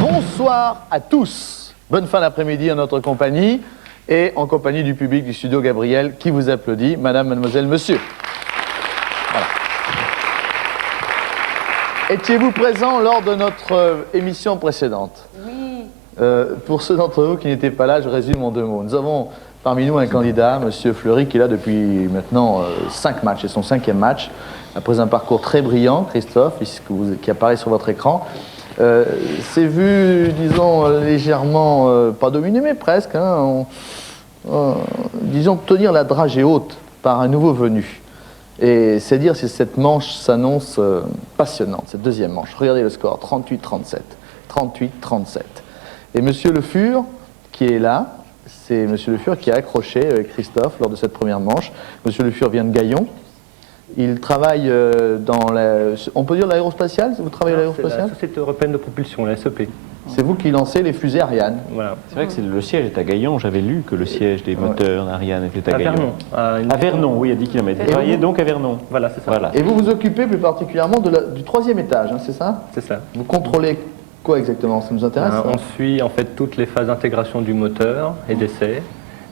Bonsoir à tous. Bonne fin d'après-midi en notre compagnie et en compagnie du public du studio Gabriel qui vous applaudit. Madame, mademoiselle, monsieur. Voilà. Étiez-vous présent lors de notre émission précédente? Oui. Pour ceux d'entre vous qui n'étaient pas là, je résume en 2 mots. Nous avons parmi nous un candidat, monsieur Fleury, qui est là depuis maintenant 5 matchs. C'est son 5e match, après un parcours très brillant, Christophe, qui apparaît sur votre écran. C'est vu, disons, légèrement, pas dominé, mais presque, hein, disons, tenir la dragée haute par un nouveau venu. Et c'est dire si cette manche s'annonce passionnante, cette deuxième manche. Regardez le score, 38-37. 38-37. Et monsieur Le Fur, qui est là, c'est monsieur Le Fur qui a accroché Christophe lors de cette première manche. Monsieur Le Fur vient de Gaillon. Il travaille dans la... On peut dire l'aérospatiale? Vous travaillez à l'aérospatiale? La Société Européenne de Propulsion, la SEP. C'est vous qui lancez les fusées Ariane. Voilà. C'est vrai que le siège est à Gaillon. J'avais lu que le siège des moteurs d'Ariane était à Gaillon. Vernon. À Vernon, oui, à 10 km. Vous travaillez donc à Vernon. Voilà, c'est ça. Voilà. Et vous vous occupez plus particulièrement du 3e étage, hein, c'est ça? C'est ça. Vous contrôlez quoi exactement? Ça nous intéresse? On suit en fait toutes les phases d'intégration du moteur et d'essai.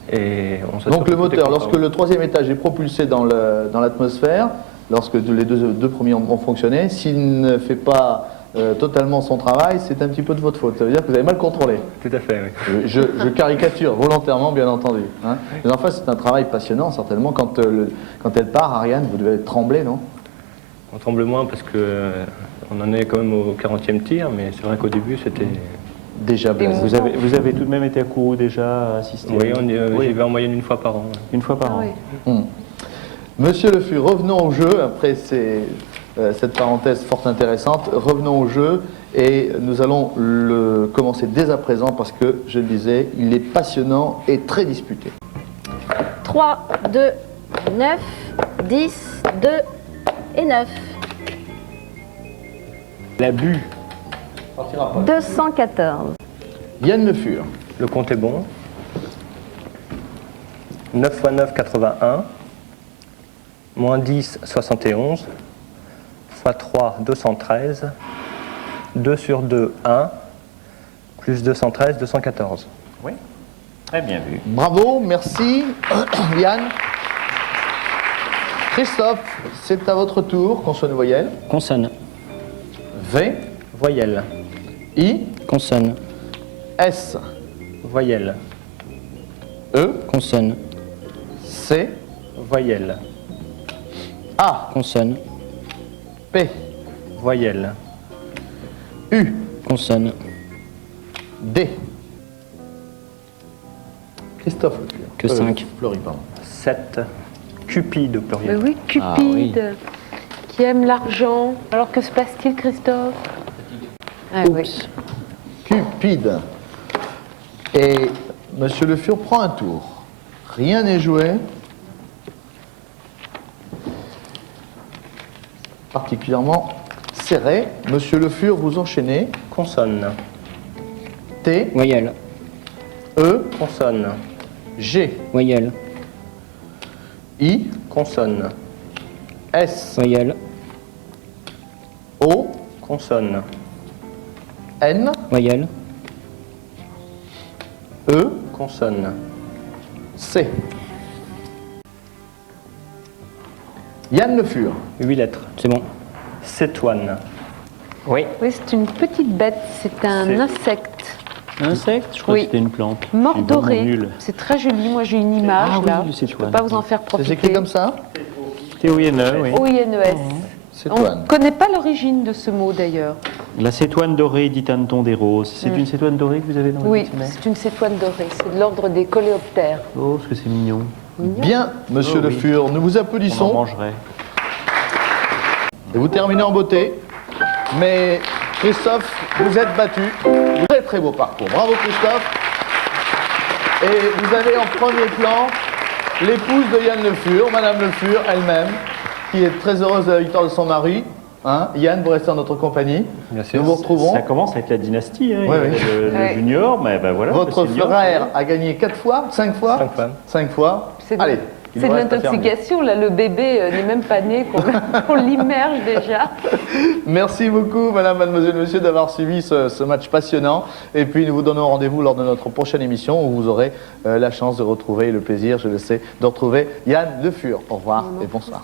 Et on s'assure Donc le que tout est moteur, lorsque conforme. le 3e étage est propulsé dans l'atmosphère, lorsque les deux premiers ont fonctionné, s'il ne fait pas totalement son travail, c'est un petit peu de votre faute. Ça veut dire que vous avez mal contrôlé. Tout à fait, oui. Je caricature volontairement, bien entendu. Hein. Mais enfin, c'est un travail passionnant, certainement. Quand elle part, Ariane, vous devez trembler, non? On tremble moins parce que on en est quand même au 40e tir, mais c'est vrai qu'au début c'était... Déjà blasé. Vous avez tout de même été à Kourou déjà assisté? Oui, j'y vais en moyenne 1 fois par an. Ouais. Une fois par an. Oui. Monsieur Le Fur, revenons au jeu, après cette parenthèse fort intéressante, revenons au jeu et nous allons le commencer dès à présent parce que, je le disais, il est passionnant et très disputé. 3, 2, 9, 10, 2 et 9. L'abus. 214. Yann Le Fur. Le compte est bon. 9 x 9, 81. Moins 10, 71. Fois 3, 213. 2 sur 2, 1. Plus 213, 214. Oui. Très bien vu. Bravo, merci Yann. Christophe, c'est à votre tour, consonne voyelle. Consonne. V, Voyelle. I, Consonne. S, Voyelle. E, Consonne. C, Voyelle. A, Consonne. P, Voyelle. U, Consonne. D. Christophe Le Fur. Que 5. Fleury, pardon. 7. Cupide au Mais pluriel. oui, Cupide, Ah oui. qui aime l'argent. Alors que se passe-t-il, Christophe? Ah oui. Cupide. Et monsieur Le Fur prend un tour. Rien n'est joué. Particulièrement serré. Monsieur Le Fur, vous enchaînez. Consonne. T, Voyelle. E, Consonne. G, Voyelle. I, Consonne. S, Voyelle. O, Consonne. N, Voyelle. E, Consonne. C. Yann Le Fur. 8 lettres. C'est bon. Cétoine. Oui, c'est une petite bête, c'est un C'est- insecte. Un insecte? Je crois Oui. que c'était une plante. Je Mort suis vraiment doré. nul. C'est très joli, moi j'ai une image Ah oui, là. le Je ne cétoine. peux pas vous en faire C'est profiter. écrit comme ça? Théoïenne, oui. O-I-N-E-S. C'est On Toine. ne connaît pas l'origine de ce mot d'ailleurs. La cétoine dorée dit Anton des Roses. C'est une cétoine dorée que vous avez dans le Oui, dictionnaire? c'est une cétoine dorée, c'est de l'ordre des coléoptères. Oh, ce que c'est mignon. Bien, monsieur Oh, Le oui. Fur, nous vous On en applaudissons. mangerait. Et vous terminez en beauté. Mais Christophe, vous êtes battu. Très très beau parcours. Bravo Christophe. Et vous avez en premier plan l'épouse de Yann Le Fur, Madame Le Fur elle-même, qui est très heureuse de la victoire de son mari. Hein, Yann, vous restez en notre compagnie. Bien sûr. Nous vous retrouvons. Ça commence avec la dynastie. Hein. Oui, Il y avait oui. le Ouais. junior, mais ben voilà. Votre le senior, frère a gagné 4 fois, 5 fois 5 fois. 5 fois. C'est Allez. il c'est vous de reste à faire mieux. l'intoxication, là, le bébé n'est même pas né, qu'on l'immerge déjà. Merci beaucoup, madame, mademoiselle, monsieur, d'avoir suivi ce match passionnant. Et puis, nous vous donnons rendez-vous lors de notre prochaine émission où vous aurez la chance de retrouver le plaisir, je le sais, de retrouver Yann Le Fur. Au revoir et bonsoir.